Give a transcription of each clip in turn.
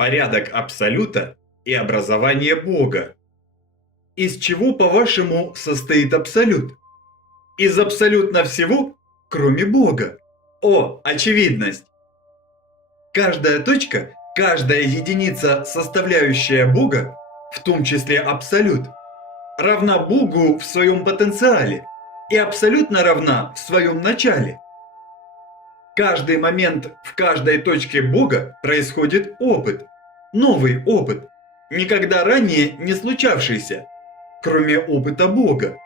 порядок Абсолюта и образование Бога. Из чего, по-вашему, состоит Абсолют? Из абсолютно всего, кроме Бога. О, очевидность! Каждая точка, каждая единица, составляющая Бога, в том числе Абсолют, равна Богу в своем потенциале и абсолютно равна в своем начале. Каждый момент в каждой точке Бога происходит опыт, новый опыт, никогда ранее не случавшийся, кроме опыта Бога.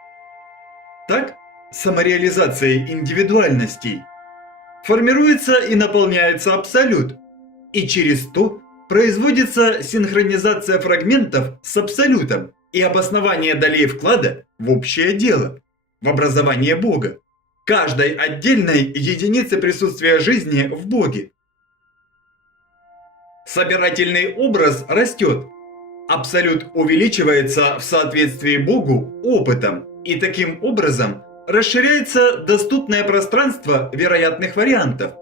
Так, самореализацией индивидуальностей формируется и наполняется Абсолют, и через то производится синхронизация фрагментов с Абсолютом и обоснование долей вклада в общее дело, в образование Бога, каждой отдельной единицы присутствия жизни в Боге. Собирательный образ растет, Абсолют увеличивается в соответствии Богу опытом, и таким образом расширяется доступное пространство вероятных вариантов,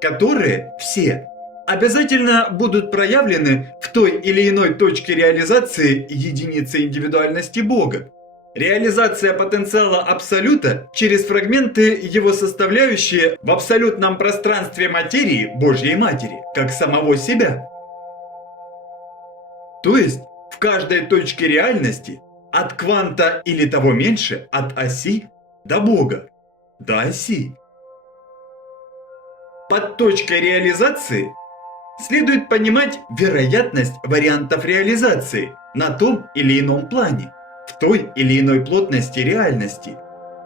которые все обязательно будут проявлены в той или иной точке реализации единицы индивидуальности Бога. Реализация потенциала Абсолюта через фрагменты его составляющие в абсолютном пространстве материи Божьей Матери, как самого себя. То есть в каждой точке реальности, от кванта или того меньше, от оси до Бога, до оси. Под точкой реализации следует понимать вероятность вариантов реализации на том или ином плане, в той или иной плотности реальности,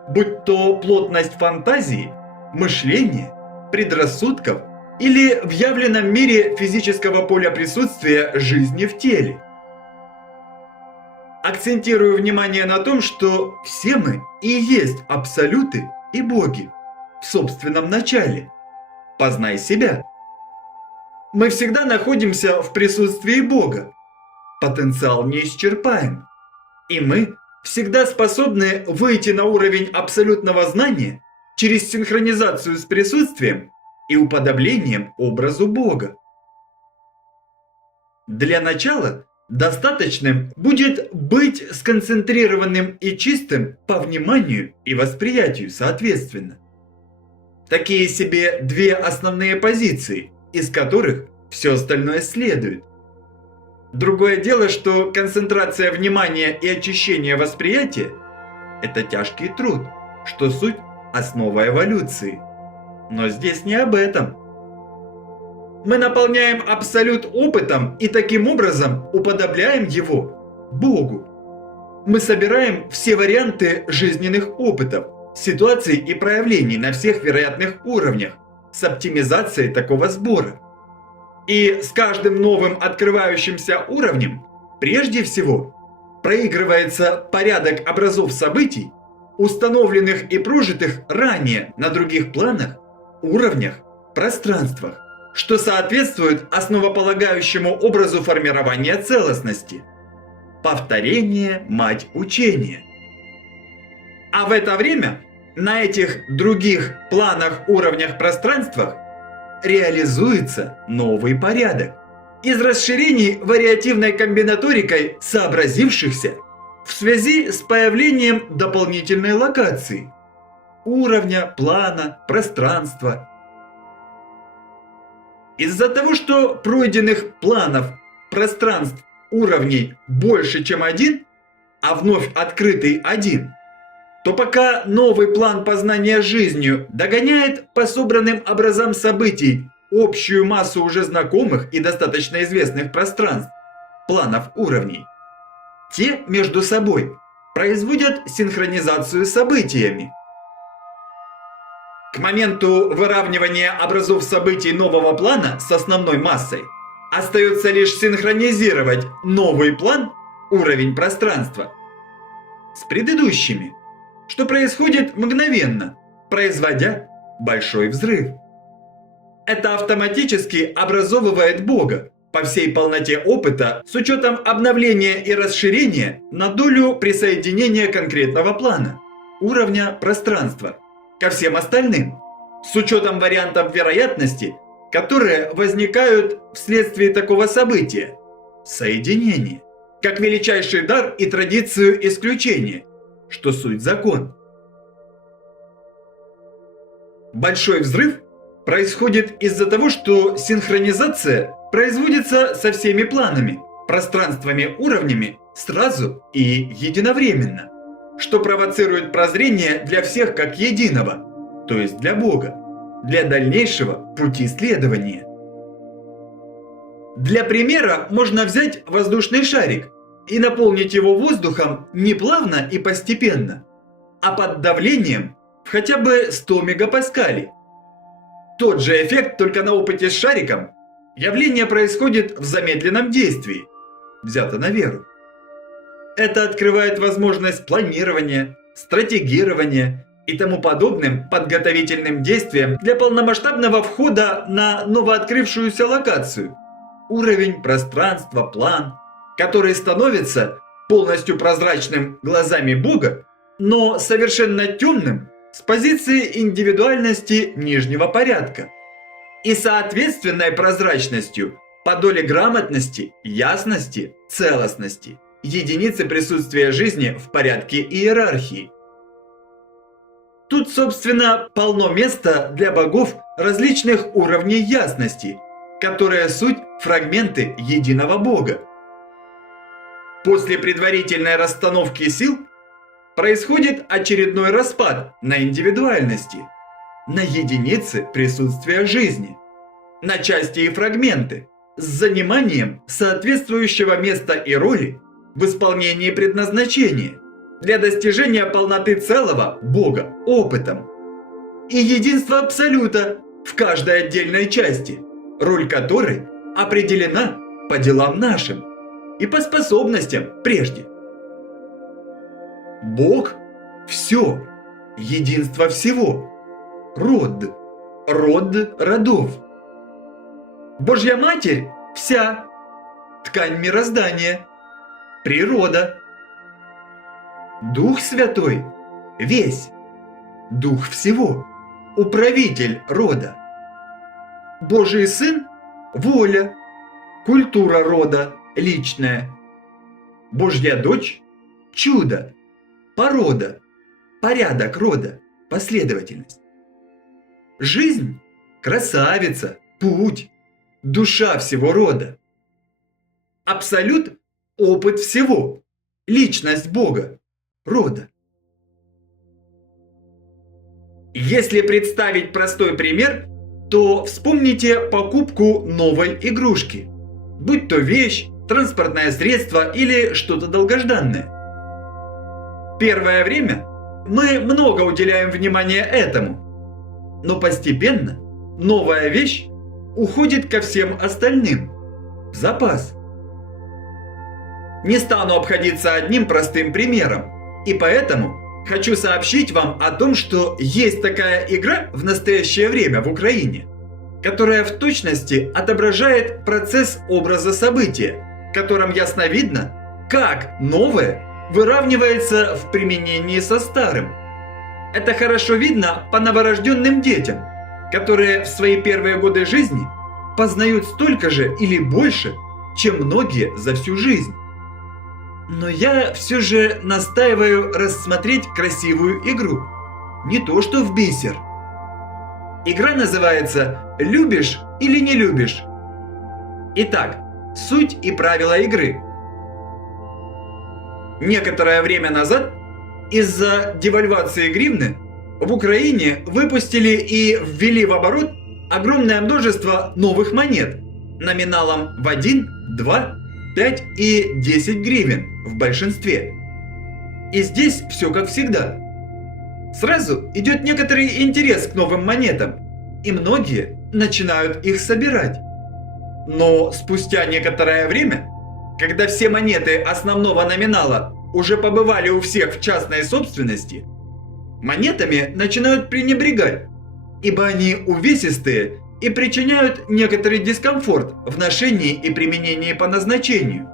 будь то плотность фантазии, мышления, предрассудков или в явленном мире физического поля присутствия жизни в теле. Акцентирую внимание на том, что все мы и есть абсолюты и боги в собственном начале. Познай себя. Мы всегда находимся в присутствии Бога. Потенциал неисчерпаем. И мы всегда способны выйти на уровень абсолютного знания через синхронизацию с присутствием и уподоблением образу Бога. Для начала достаточным будет быть сконцентрированным и чистым по вниманию и восприятию соответственно. Такие себе две основные позиции, из которых все остальное следует. Другое дело, что концентрация внимания и очищение восприятия – это тяжкий труд, что суть – основа эволюции. Но здесь не об этом. Мы наполняем Абсолют опытом и таким образом уподобляем его Богу. Мы собираем все варианты жизненных опытов, ситуаций и проявлений на всех вероятных уровнях с оптимизацией такого сбора. И с каждым новым открывающимся уровнем, прежде всего, проигрывается порядок образов событий, установленных и прожитых ранее на других планах, уровнях, пространствах, что соответствует основополагающему образу формирования целостности. Повторение – мать учения. А в это время на этих других планах, уровнях, пространствах реализуется новый порядок из расширений вариативной комбинаторикой сообразившихся в связи с появлением дополнительной локации, уровня, плана, пространства. Из-за того, что пройденных планов, пространств, уровней больше, чем один, а вновь открытый один, то пока новый план познания жизнью догоняет по собранным образам событий общую массу уже знакомых и достаточно известных пространств, планов уровней, те между собой производят синхронизацию с событиями. К моменту выравнивания образов событий нового плана с основной массой остается лишь синхронизировать новый план, уровень пространства, с предыдущими, что происходит мгновенно, производя большой взрыв. Это автоматически образовывает Бога по всей полноте опыта с учетом обновления и расширения на долю присоединения конкретного плана, уровня пространства, ко всем остальным, с учетом вариантов вероятности, которые возникают вследствие такого события – соединения, как величайший дар и традицию исключения, что суть закон. Большой взрыв происходит из-за того, что синхронизация производится со всеми планами, пространствами, уровнями сразу и единовременно, что провоцирует прозрение для всех как единого, то есть для Бога, для дальнейшего пути следования. Для примера можно взять воздушный шарик и наполнить его воздухом не плавно и постепенно, а под давлением в хотя бы 100 мегапаскалей. Тот же эффект, только на опыте с шариком. Явление происходит в замедленном действии, взято на веру. Это открывает возможность планирования, стратегирования и тому подобным подготовительным действиям для полномасштабного входа на новооткрывшуюся локацию. Уровень, пространство, план, который становится полностью прозрачным глазами Бога, но совершенно темным с позиции индивидуальности нижнего порядка и соответственной прозрачностью по доле грамотности, ясности, целостности, единицы присутствия жизни в порядке иерархии. Тут, собственно, полно места для богов различных уровней ясности, которые суть фрагменты единого Бога. После предварительной расстановки сил происходит очередной распад на индивидуальности, на единицы присутствия жизни, на части и фрагменты, с заниманием соответствующего места и роли в исполнении предназначения для достижения полноты целого Бога опытом и единства Абсолюта в каждой отдельной части, роль которой определена по делам нашим и по способностям прежде. Бог – все, единство всего, род родов. Божья Матерь – вся, ткань мироздания, природа. Дух Святой – весь, дух всего, управитель рода. Божий Сын – воля, культура рода, личная. Божья Дочь – чудо, порода, порядок рода, последовательность. Жизнь – красавица, путь, душа всего рода. Абсолют – опыт всего, личность Бога, рода. Если представить простой пример, то вспомните покупку новой игрушки, будь то вещь, транспортное средство или что-то долгожданное. Первое время мы много уделяем внимания этому, но постепенно новая вещь уходит ко всем остальным, в запас. Не стану обходиться одним простым примером, и поэтому хочу сообщить вам о том, что есть такая игра в настоящее время в Украине, которая в точности отображает процесс образа события, в котором ясно видно, как новое выравнивается в применении со старым. Это хорошо видно по новорожденным детям, которые в свои первые годы жизни познают столько же или больше, чем многие за всю жизнь. Но я все же настаиваю рассмотреть красивую игру, не то что в бисер. Игра называется «Любишь или не любишь?». Итак, суть и правила игры. Некоторое время назад из-за девальвации гривны в Украине выпустили и ввели в оборот огромное множество новых монет номиналом в 1, 2, 5 и 10 гривен в большинстве. И здесь все как всегда. Сразу идет некоторый интерес к новым монетам, и многие начинают их собирать. Но спустя некоторое время, когда все монеты основного номинала уже побывали у всех в частной собственности, монетами начинают пренебрегать, ибо они увесистые и причиняют некоторый дискомфорт в ношении и применении по назначению.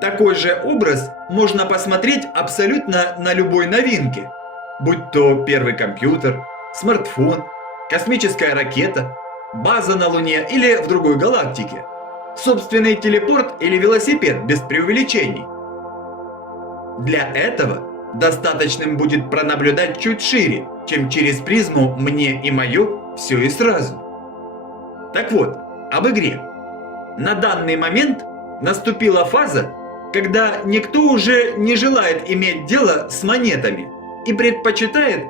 Такой же образ можно посмотреть абсолютно на любой новинке, будь то первый компьютер, смартфон космическая ракета, база на Луне или в другой галактике, собственный телепорт или велосипед без преувеличений. Для этого достаточным будет пронаблюдать чуть шире, чем через призму «мне и мое» все и сразу. Так вот, об игре. На данный момент наступила фаза, когда никто уже не желает иметь дело с монетами и предпочитает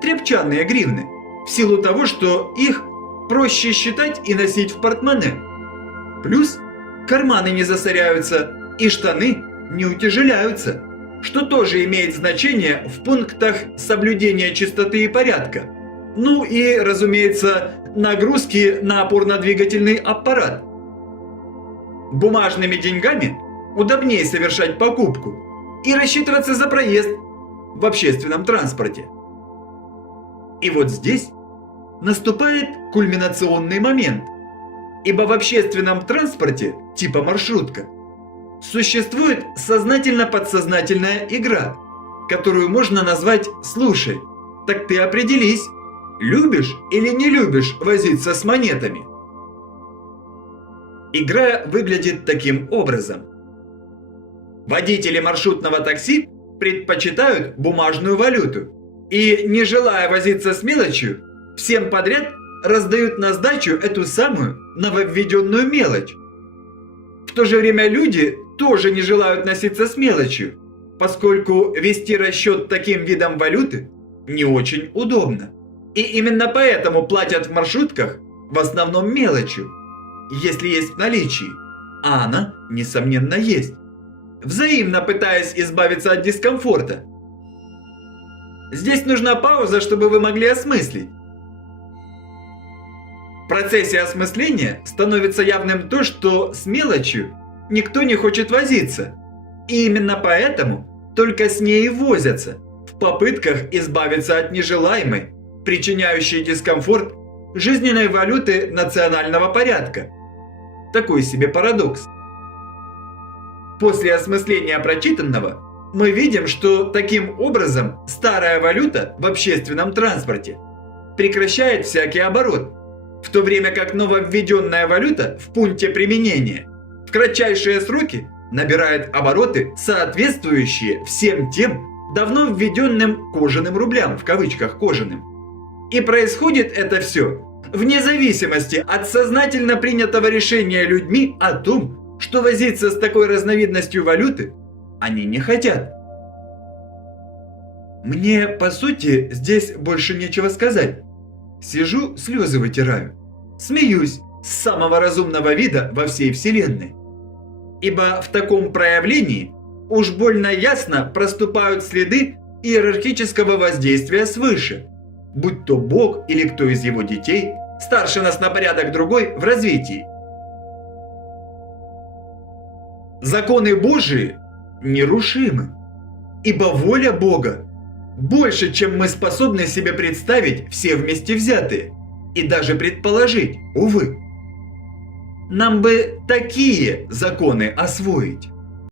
тряпчаные гривны, в силу того, что их проще считать и носить в портмоне. Плюс карманы не засоряются и штаны не утяжеляются, что тоже имеет значение в пунктах соблюдения чистоты и порядка. Ну и, разумеется, нагрузки на опорно-двигательный аппарат. Бумажными деньгами удобнее совершать покупку и рассчитываться за проезд в общественном транспорте. И вот здесь наступает кульминационный момент, ибо в общественном транспорте, типа маршрутка, существует сознательно-подсознательная игра, которую можно назвать «слушай, так ты определись, любишь или не любишь возиться с монетами». Игра выглядит таким образом. Водители маршрутного такси предпочитают бумажную валюту и, не желая возиться с мелочью, всем подряд раздают на сдачу эту самую нововведенную мелочь. В то же время люди тоже не желают носиться с мелочью, поскольку вести расчет таким видом валюты не очень удобно. И именно поэтому платят в маршрутках в основном мелочью, если есть в наличии, а она, несомненно, есть, взаимно пытаясь избавиться от дискомфорта. Здесь нужна пауза, чтобы вы могли осмыслить. В процессе осмысления становится явным то, что с мелочью никто не хочет возиться, и именно поэтому только с ней и возятся, в попытках избавиться от нежелаемой, причиняющей дискомфорт, жизненной валюты национального порядка. Такой себе парадокс. После осмысления прочитанного мы видим, что таким образом старая валюта в общественном транспорте прекращает всякий оборот, в то время как нововведенная валюта в пункте применения в кратчайшие сроки набирает обороты, соответствующие всем тем давно введенным «кожаным рублям», в кавычках «кожаным». И происходит это все вне зависимости от сознательно принятого решения людьми о том, что возиться с такой разновидностью валюты они не хотят. Мне, по сути, здесь больше нечего сказать. Сижу, слезы вытираю. Смеюсь с самого разумного вида во всей вселенной. Ибо в таком проявлении уж больно ясно проступают следы иерархического воздействия свыше, будь то Бог или кто из его детей, старше нас на порядок другой в развитии. Законы Божии нерушимы, ибо воля Бога больше, чем мы способны себе представить все вместе взятые, и даже предположить, увы. Нам бы такие законы освоить.